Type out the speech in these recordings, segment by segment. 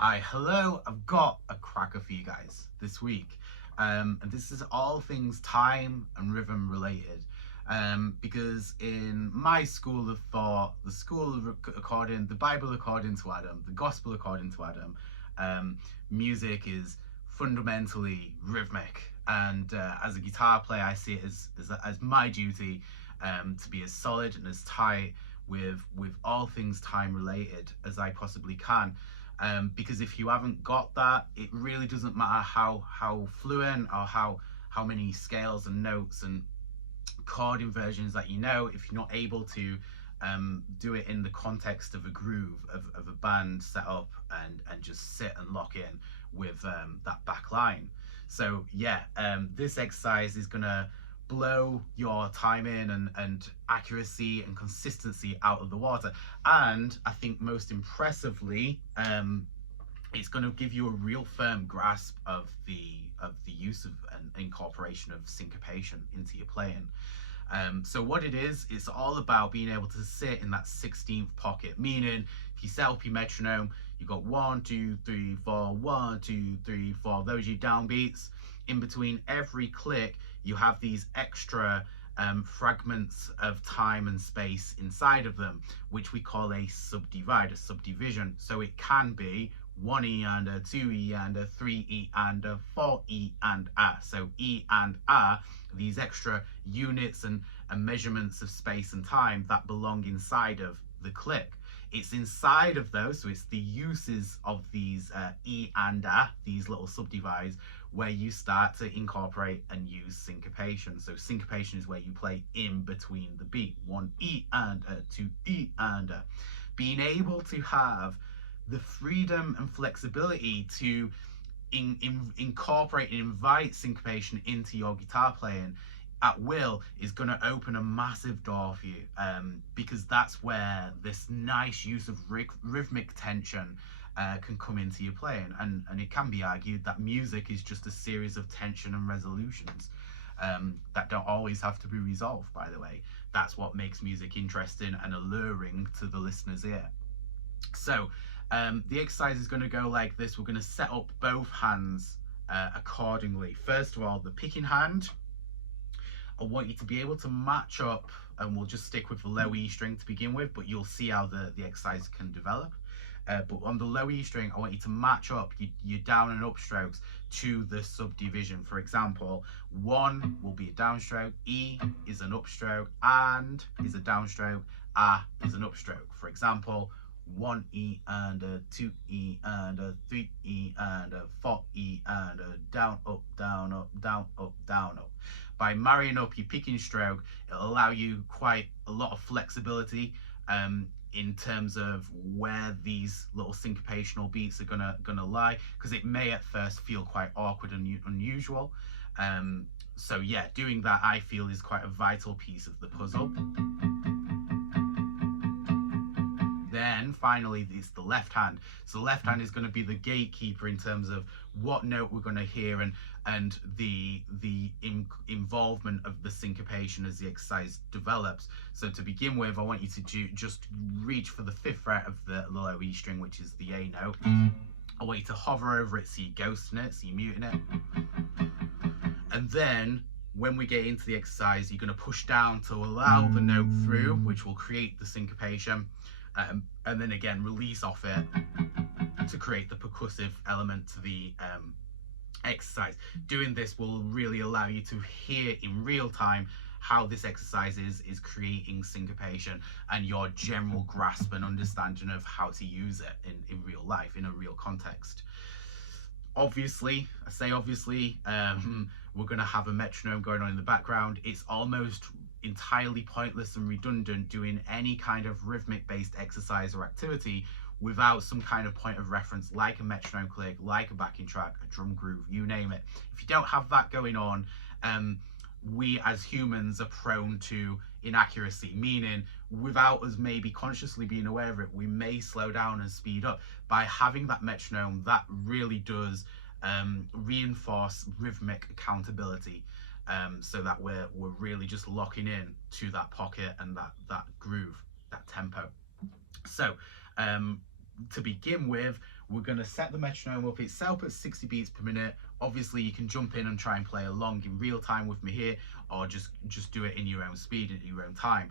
Hi, hello. I've got a cracker for you guys this week. And this is all things time and rhythm related. Because in my school of thought, the the Bible according to Adam, the gospel according to Adam, music is fundamentally rhythmic. And as a guitar player, I see it as my duty to be as solid and as tight with all things time related as I possibly can. Because if you haven't got that, it really doesn't matter how fluent or how many scales and notes and chord inversions that you know. If you're not able to do it in the context of a groove of a band set up and just sit and lock in with that back line. So yeah, this exercise is gonna blow your timing and accuracy and consistency out of the water. And I think most impressively, it's going to give you a real firm grasp of the use of and incorporation of syncopation into your playing. So what it is, it's all about being able to sit in that 16th pocket, meaning if you set up your metronome, you've got 1, 2, 3, 4, 1, 2, 3, 4, those are your downbeats. In between every click, you have these extra fragments of time and space inside of them, which we call a subdivide, a subdivision. So it can be 1E and a 2E and a 3E and a 4E and a. So E and a, these extra units and measurements of space and time that belong inside of the click. It's inside of those, so it's the uses of these E and a, these little subdivides, where you start to incorporate and use syncopation. So syncopation is where you play in between the beat, 1E and a, 2E and a. Being able to have the freedom and flexibility to incorporate and invite syncopation into your guitar playing at will is going to open a massive door for you, because that's where this nice use of rhythmic tension can come into your playing. And it can be argued that music is just a series of tension and resolutions that don't always have to be resolved, by the way. That's what makes music interesting and alluring to the listener's ear. So the exercise is going to go like this. We're going to set up both hands accordingly. First of all, the picking hand, I want you to be able to match up, and we'll just stick with the low E string to begin with, but you'll see how the exercise can develop. But on the low E string, I want you to match up your down and up strokes to the subdivision. For example, 1 will be a downstroke, E is an upstroke, and is a downstroke, A is an upstroke. For example, 1E and a 2E and a 3E and a 4E and a down, up, down, up, down, up, down, up. By marrying up your picking stroke, it'll allow you quite a lot of flexibility in terms of where these little syncopational beats are gonna lie, because it may at first feel quite awkward and unusual. So yeah, doing that I feel is quite a vital piece of the puzzle. Then finally, it's the left hand. So the left hand is going to be the gatekeeper in terms of what note we're going to hear and the involvement of the syncopation as the exercise develops. So to begin with, I want you to just reach for the 5th fret of the low E string, which is the A note. I want you to hover over it so you're ghosting it, so you're muting it. And then when we get into the exercise, you're going to push down to allow the note through, which will create the syncopation. And then again release off it to create the percussive element to the exercise. Doing this will really allow you to hear in real time how this exercise is creating syncopation and your general grasp and understanding of how to use it in real life, in a real context. Obviously, I say obviously, we're going to have a metronome going on in the background. It's almost entirely pointless and redundant doing any kind of rhythmic based exercise or activity without some kind of point of reference, like a metronome click, like a backing track, a drum groove, you name it. If you don't have that going on, we as humans are prone to inaccuracy, meaning without us maybe consciously being aware of it, we may slow down and speed up. By having that metronome, that really does reinforce rhythmic accountability, so that we're really just locking in to that pocket and that groove, that tempo. So to begin with, we're going to set the metronome up itself at 60 beats per minute. Obviously you can jump in and try and play along in real time with me here, or just do it in your own speed at your own time.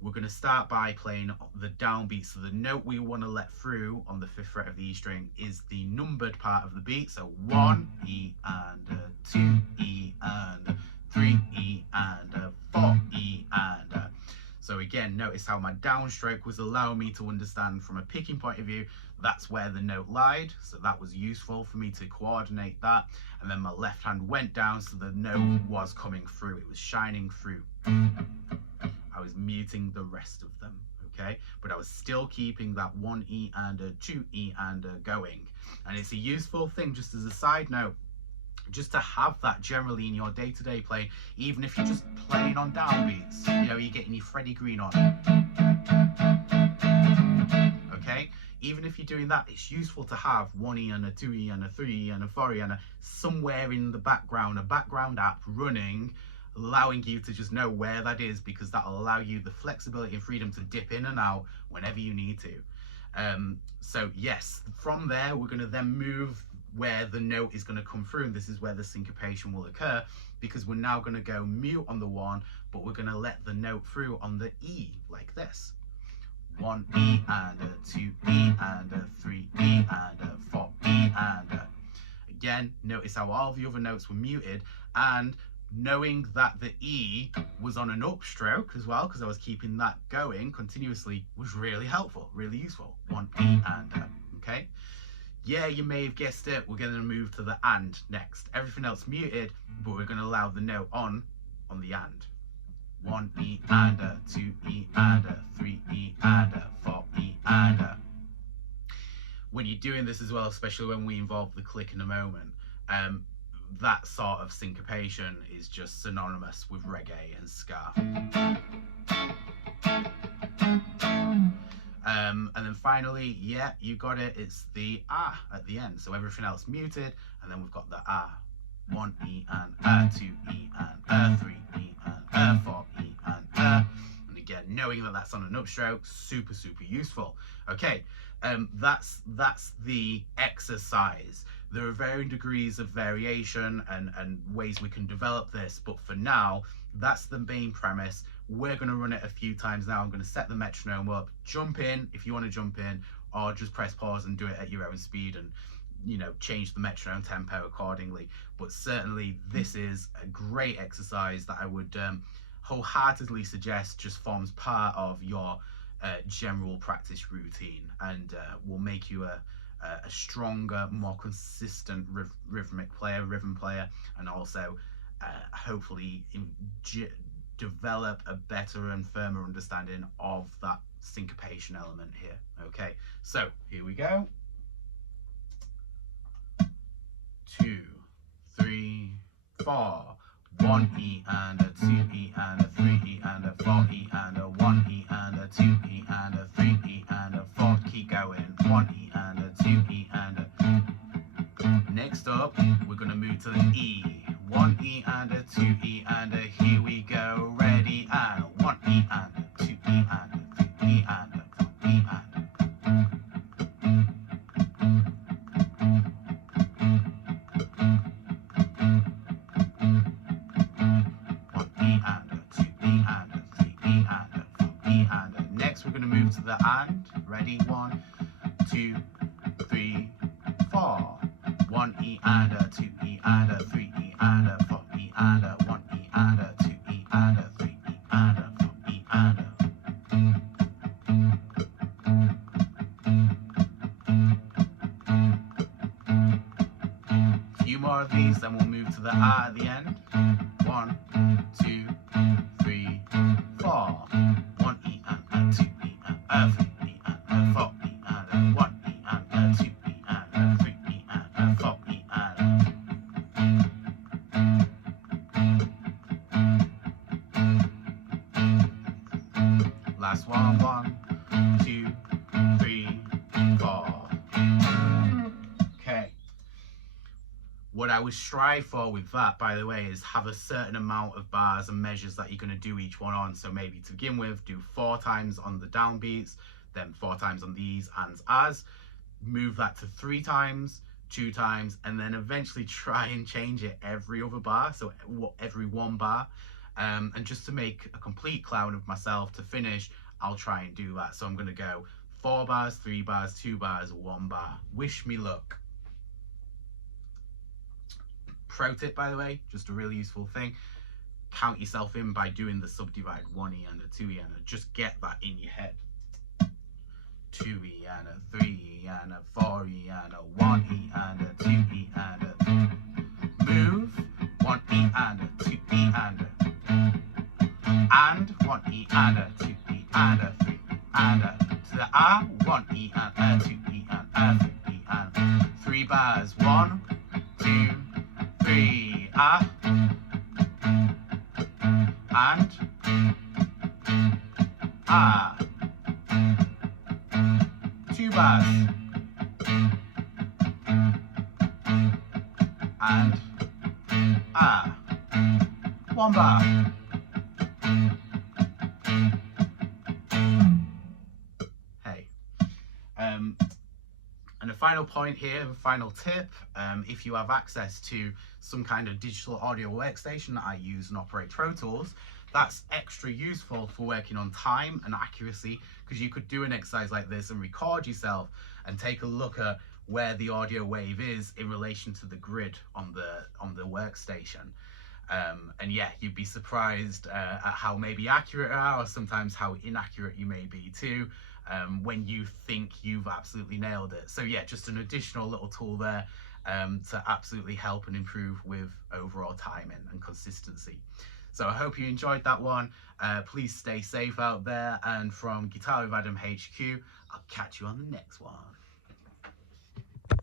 We're going to start by playing the downbeat. So the note we want to let through on the 5th fret of the E string is the numbered part of the beat. So 1 E and 2 E and 3 E and 4 E and so again, notice how my downstroke was allowing me to understand from a picking point of view, that's where the note lied. So that was useful for me to coordinate that. And then my left hand went down, so the note was coming through. It was shining through. I was muting the rest of them, okay? But I was still keeping that 1 E and 2 E and going. And it's a useful thing, just as a side note, just to have that generally in your day-to-day playing, even if you're just playing on downbeats, you know, you're getting your Freddie Green on, okay? Even if you're doing that, it's useful to have 1 E and 2 E and 3 E and 4 E and somewhere in the background, a background app running, allowing you to just know where that is, because that'll allow you the flexibility and freedom to dip in and out whenever you need to. So yes, from there, we're gonna then move where the note is going to come through, and this is where the syncopation will occur, because we're now going to go mute on the 1, but we're going to let the note through on the E, like this. 1 E and 2 E and 3 E and 4 E and again, notice how all the other notes were muted, and knowing that the E was on an upstroke as well, because I was keeping that going continuously, was really helpful, really useful. 1 E and okay. Yeah, you may have guessed it, we're going to move to the and next. Everything else muted, but we're going to allow the note on the and. 1 E and 2 E and 3 E and 4 E and when you're doing this as well, especially when we involve the click in a moment, that sort of syncopation is just synonymous with reggae and ska. And then finally, yeah, you got it, it's the ah at the end. So everything else muted, and then we've got the ah. 1 E and 2 E and 3 E and 4 E and again, knowing that that's on an upstroke, super useful. Okay, that's the exercise. There are varying degrees of variation and ways we can develop this, but for now, that's the main premise. We're going to run it a few times now. I'm going to set the metronome up, jump in if you want to jump in, or just press pause and do it at your own speed and, you know, change the metronome tempo accordingly. But certainly this is a great exercise that I would wholeheartedly suggest just forms part of your general practice routine, and will make you a stronger, more consistent rhythm player, and also hopefully develop a better and firmer understanding of that syncopation element here. Okay, so here we go. 2, 3, 4. 1 E and 2 E and 3 E and 4 E and 1 E and 2 E and 3 E and 4. Keep going. 1 E and 2 E and next up, we're going to move to the E. 1 E and 2 E and here we go. Ready, and 1 E and 2 E and 3 E and 4 E and we're going to move to the and. Ready? 1, 2, 3, 4. 1 E and 2 E and 3 E and 4 E and 1 E and 2 E and 3 E and 4 E and. A few more of these, then we'll move to the ah at the end. 1, 2, 3, 4. 1 E and 2 E and 3 E and 4 E and 1 E and 2 E and 3 E and 4 E and. Last one. 1, 2, 3, 4. Okay. What I would strive for with that, by the way, is have a certain amount of bars and measures that you're going to do each one on. So maybe to begin with, do 4 times on the downbeats, then 4 times on these ands, as. move that to 3 times, 2 times, and then eventually try and change it every other bar, so every 1 bar. And just to make a complete clown of myself to finish, I'll try and do that. So I'm going to go 4 bars, 3 bars, 2 bars, 1 bar. Wish me luck. Pro tip, by the way, just a really useful thing. Count yourself in by doing the subdivide, 1E and a 2E and a, just get that in your head. 2E and a 3E and a 4E and a 1E and a 2E and a move, 1E and a 2E and 1E and a 2E and a 3 and a to the A, 1E and a 2E and a 3E and 3 bars, 1, 2, 3, A and A. 2 bars and A. 1 bar. Hey. And a final point here, a final tip, if you have access to some kind of digital audio workstation that I use and operate Pro Tools, that's extra useful for working on time and accuracy, because you could do an exercise like this and record yourself and take a look at where the audio wave is in relation to the grid on the workstation. And yeah, you'd be surprised at how maybe accurate you are, or sometimes how inaccurate you may be too, when you think you've absolutely nailed it. So yeah, just an additional little tool there to absolutely help and improve with overall timing and consistency. So I hope you enjoyed that one. Please stay safe out there, and from Guitar with Adam HQ, I'll catch you on the next one.